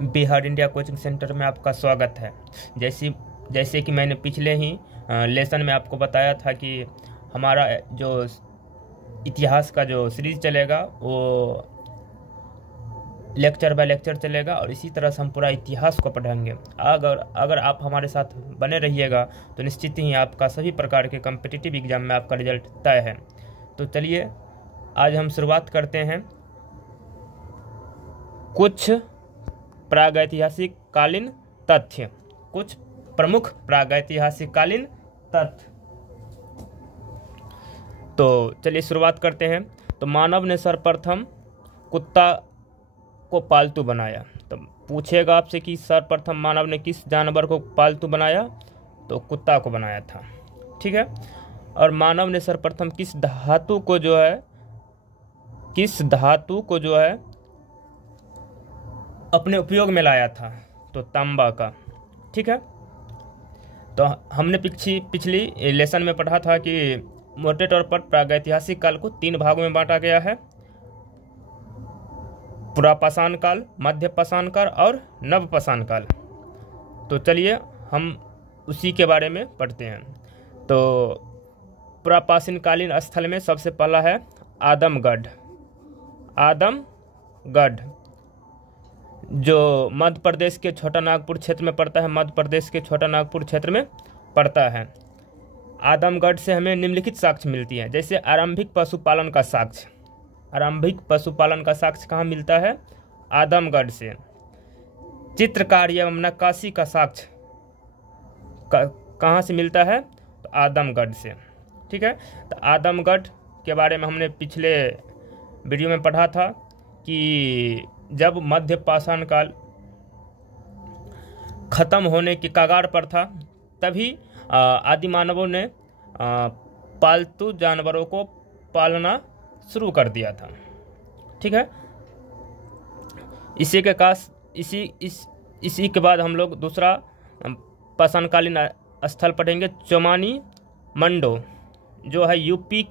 Bihar India coaching centre में आपका स्वागत है। जैसे कि मैंने पिछले ही लेसन में आपको बताया था कि हमारा जो इतिहास का जो सीरीज चलेगा वो लेक्चर बाय लेक्चर चलेगा और इसी तरह से हम पूरा इतिहास को पढ़ेंगे। अगर आप हमारे साथ बने रहिएगा तो निश्चित ही आपका सभी प्रकार के कम्पिटिटिव एग्जाम में आपका रिजल्ट तय है। तो चलिए आज हम शुरुआत करते हैं कुछ प्रागैतिहासिक कालीन तथ्य, कुछ प्रमुख प्रागैतिहासिक कालीन तथ्य। तो चलिए शुरुआत करते हैं। तो मानव ने सर्वप्रथम कुत्ता को पालतू बनाया। तो पूछेगा आपसे कि सर्वप्रथम मानव ने किस जानवर को पालतू बनाया, तो कुत्ता को बनाया था। ठीक है। और मानव ने सर्वप्रथम किस धातु को जो है अपने उपयोग में लाया था, तो तांबा का। ठीक है। तो हमने पिछली लेसन में पढ़ा था कि मोटे तौर पर प्रागैतिहासिक काल को 3 भागों में बांटा गया है: पुरापाषाण काल, मध्यपाषाण काल और नवपाषाण काल। तो चलिए हम उसी के बारे में पढ़ते हैं। तो पुरापाषाण कालीन स्थल में सबसे पहला है आदमगढ़, जो मध्य प्रदेश के छोटा नागपुर क्षेत्र में पड़ता है। मध्य प्रदेश के छोटा नागपुर क्षेत्र में पड़ता है। आदमगढ़ से हमें निम्नलिखित साक्ष्य मिलती है। जैसे आरंभिक पशुपालन का साक्ष्य कहाँ मिलता है? आदमगढ़ से। चित्रकारी एवं नक्काशी का साक्ष्य कहाँ से मिलता है? तो आदमगढ़ से। ठीक है। तो आदमगढ़ के बारे में हमने पिछले वीडियो में पढ़ा था कि जब मध्य पाषाण काल खत्म होने की कगार पर था, तभी आदि मानवों ने पालतू जानवरों को पालना शुरू कर दिया था। ठीक है। इसी के बाद हम लोग दूसरा पाषाणकालीन स्थल पढ़ेंगे, चौमानी मंडो, जो है यूपी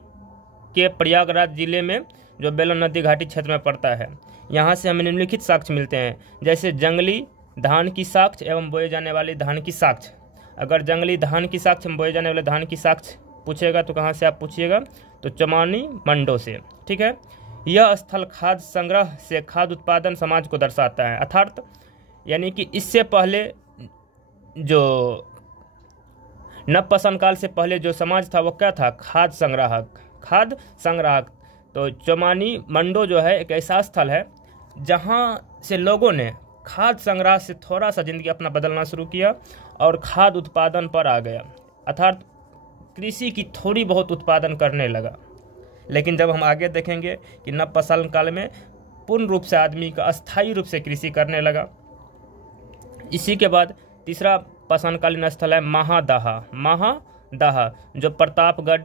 के प्रयागराज जिले में, जो बेलन नदी घाटी क्षेत्र में पड़ता है। यहाँ से हमें निम्नलिखित साक्ष्य मिलते हैं। जैसे जंगली धान की साक्ष्य एवं बोए जाने वाले धान की साक्ष्य। अगर जंगली धान की साक्ष्य एवं बोए जाने वाले धान की साक्ष्य पूछेगा तो कहाँ से आप पूछिएगा? तो चौमानी मंडो से। ठीक है। यह स्थल खाद्य संग्रह से खाद्य उत्पादन समाज को दर्शाता है। अर्थात यानी कि इससे पहले जो नवपाषाण काल से पहले जो समाज था वो क्या था? खाद्य संग्राहक। तो चौमानी मंडो जो है एक ऐसा स्थल है जहाँ से लोगों ने खाद्य संग्रह से थोड़ा सा जिंदगी अपना बदलना शुरू किया और खाद्य उत्पादन पर आ गया। अर्थात कृषि की थोड़ी बहुत उत्पादन करने लगा। लेकिन जब हम आगे देखेंगे कि नवपाषाण काल में पूर्ण रूप से आदमी का अस्थायी रूप से कृषि करने लगा। इसी के बाद तीसरा पाषाणकालीन स्थल है महादाहा, जो प्रतापगढ़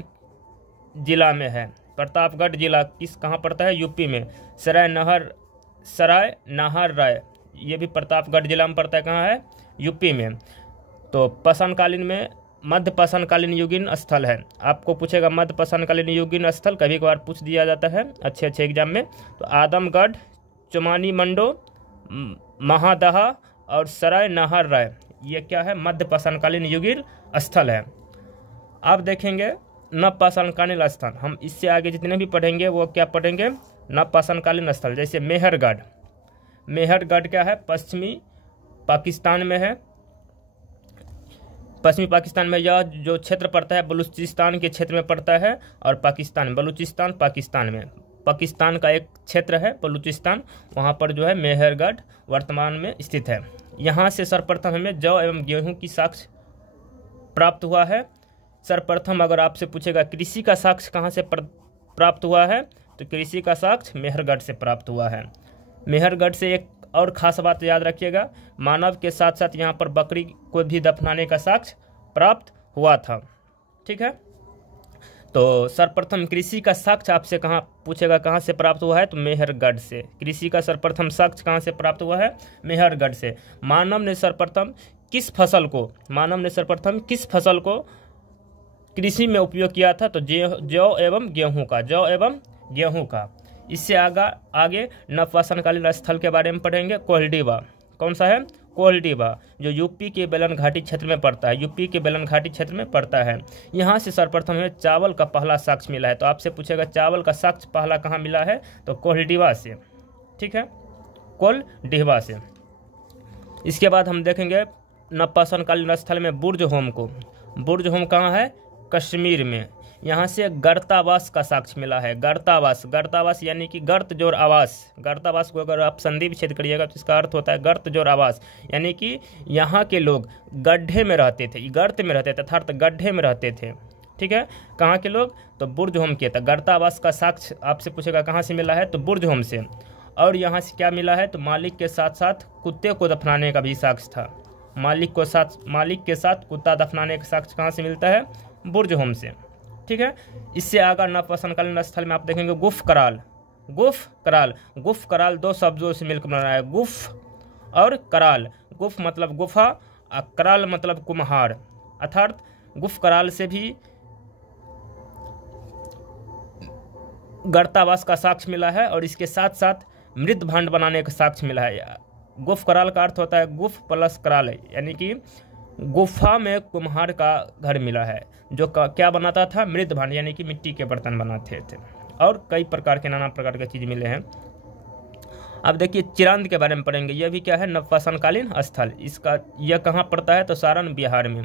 जिला में है। प्रतापगढ़ जिला कहाँ पड़ता है? यूपी में। सराय नाहर राय, ये भी प्रतापगढ़ जिला में पड़ता है। कहाँ है? यूपी में। तो पाषाणकालीन में मध्य पाषाणकालीन युगीन स्थल है। आपको पूछेगा मध्य पाषाणकालीन युगीन स्थल, कभी कभार पूछ दिया जाता है अच्छे एग्जाम में। तो आदमगढ़, चौमानी मंडो, महादाहा और सराय नाहर राय, ये क्या है? मध्य पाषाणकालीन युगीन स्थल है। आप देखेंगे नवपाषाणकालीन स्थल, हम इससे आगे जितने भी पढ़ेंगे वो क्या पढ़ेंगे? नवपाषाणकालीन स्थल। जैसे मेहरगढ़ क्या है? पश्चिमी पाकिस्तान में है। पश्चिमी पाकिस्तान में यह जो क्षेत्र पड़ता है बलूचिस्तान के क्षेत्र में पड़ता है। और बलूचिस्तान पाकिस्तान में, पाकिस्तान का एक क्षेत्र है बलूचिस्तान, वहाँ पर जो है मेहरगढ़ वर्तमान में स्थित है। यहाँ से सर्वप्रथम हमें जौ एवं गेहूँ की साक्ष्य प्राप्त हुआ है। सर्वप्रथम अगर आपसे पूछेगा कृषि का साक्ष्य कहाँ से प्राप्त हुआ है, तो कृषि का साक्ष्य मेहरगढ़ से प्राप्त हुआ है। मेहरगढ़ से एक और खास बात याद रखिएगा, मानव के साथ साथ यहाँ पर बकरी को भी दफनाने का साक्ष्य प्राप्त हुआ था। ठीक है। तो सर्वप्रथम कृषि का साक्ष्य आपसे कहाँ पूछेगा कहाँ से प्राप्त हुआ है, तो मेहरगढ़ से। कृषि का सर्वप्रथम साक्ष्य कहाँ से प्राप्त हुआ है? मेहरगढ़ से। मानव ने सर्वप्रथम किस फसल को कृषि में उपयोग किया था? तो जौ एवं गेहूं का। इससे आगे नवपाषाणकालीन स्थल के बारे में पढ़ेंगे, कोल्डिवा। कौन सा है? कोल्डिवा, जो यूपी के बेलन घाटी क्षेत्र में पड़ता है, यूपी के बेलन घाटी क्षेत्र में पड़ता है। यहाँ से सर्वप्रथम हमें चावल का पहला साक्ष्य मिला है। तो आपसे पूछेगा चावल का साक्ष्य पहला कहाँ मिला है? तो कोल्डिवा से, ठीक है, कोल्डिवा से। इसके बाद हम देखेंगे नवपाषाणकालीन स्थल में बुर्ज होम को। बुर्ज होम कहाँ है? कश्मीर में। यहाँ से गर्तावास का साक्ष्य मिला है। गर्तावास, गर्तावास यानी कि गर्त जोर आवास। गर्तावास को अगर आप संधि विच्छेद करिएगा तो इसका अर्थ होता है गर्त जोर आवास, यानी कि यहाँ के लोग गड्ढे में रहते थे, गर्त में रहते थे अर्थात गड्ढे में रहते थे, ठीक है। कहाँ के लोग? तो बुर्ज होम के। तो गर्तावास का साक्ष्य आपसे पूछेगा कहाँ से मिला है? तो बुर्ज होम से। और यहाँ से क्या मिला है? तो मालिक के साथ साथ कुत्ते को दफनाने का भी साक्ष्य था। मालिक के साथ कुत्ता दफनाने का साक्ष्य कहाँ से मिलता है? बुर्ज होम से, ठीक है। इससे आगे नवपाषाणकालीन स्थल में आप देखेंगे गुफ कराल। गुफ कराल, गुफ कराल दो शब्दों से मिलकर बना है, गुफ और कराल। गुफ मतलब गुफा और कराल मतलब कुम्हार, अर्थात गुफ कराल से भी गर्तावास का साक्ष्य मिला है और इसके साथ साथ मृत भांड बनाने का साक्ष्य मिला है। गुफ कराल का अर्थ होता है गुफ प्लस कराल, यानी कि गुफा में कुम्हार का घर मिला है जो क्या बनाता था? मृत भांड, यानी कि मिट्टी के बर्तन बनाते थे। और कई प्रकार के नाना प्रकार के चीज़ मिले हैं। अब देखिए चिरांद के बारे में पढ़ेंगे। यह भी क्या है? नवपाषाणकालीन स्थल। इसका यह कहाँ पड़ता है? तो सारण बिहार में।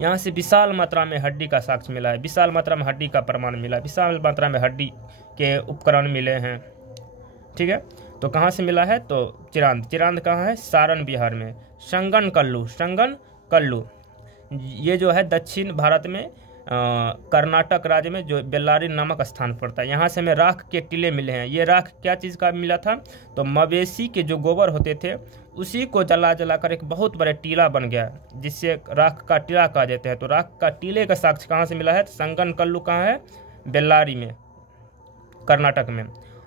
यहाँ से विशाल मात्रा में हड्डी का साक्ष्य मिला है, विशाल मात्रा में हड्डी का प्रमाण मिला है, विशाल मात्रा में हड्डी के उपकरण मिले हैं, ठीक है। तो कहाँ से मिला है? तो चिरांद। चिरांद कहाँ है? सारण बिहार में। संगन कल्लू, संगन कल्लू ये जो है दक्षिण भारत में कर्नाटक राज्य में जो बेल्लारी नामक स्थान पड़ता है। यहाँ से हमें राख के टीले मिले हैं। ये राख क्या चीज़ का मिला था? तो मवेशी के जो गोबर होते थे उसी को जला कर एक बहुत बड़े टीला बन गया, जिससे राख का टीला कहा जाता है। तो राख का टीले का साक्ष्य कहाँ से मिला है? संगन कल्लू कहाँ है? बेल्लारी में, कर्नाटक में।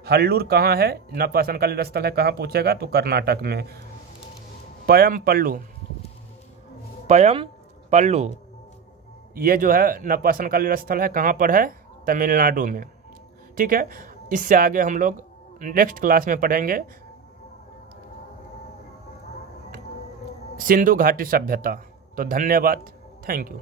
हल्लूर कहाँ है? नवपाषाणकालीन स्थल है, कहाँ पूछेगा? तो कर्नाटक में। पयम पल्लू, पयम पल्लू ये जो है नवपाषाणकालीन स्थल है, कहाँ पर है? तमिलनाडु में, ठीक है। इससे आगे हम लोग नेक्स्ट क्लास में पढ़ेंगे सिंधु घाटी सभ्यता। तो धन्यवाद, थैंक यू।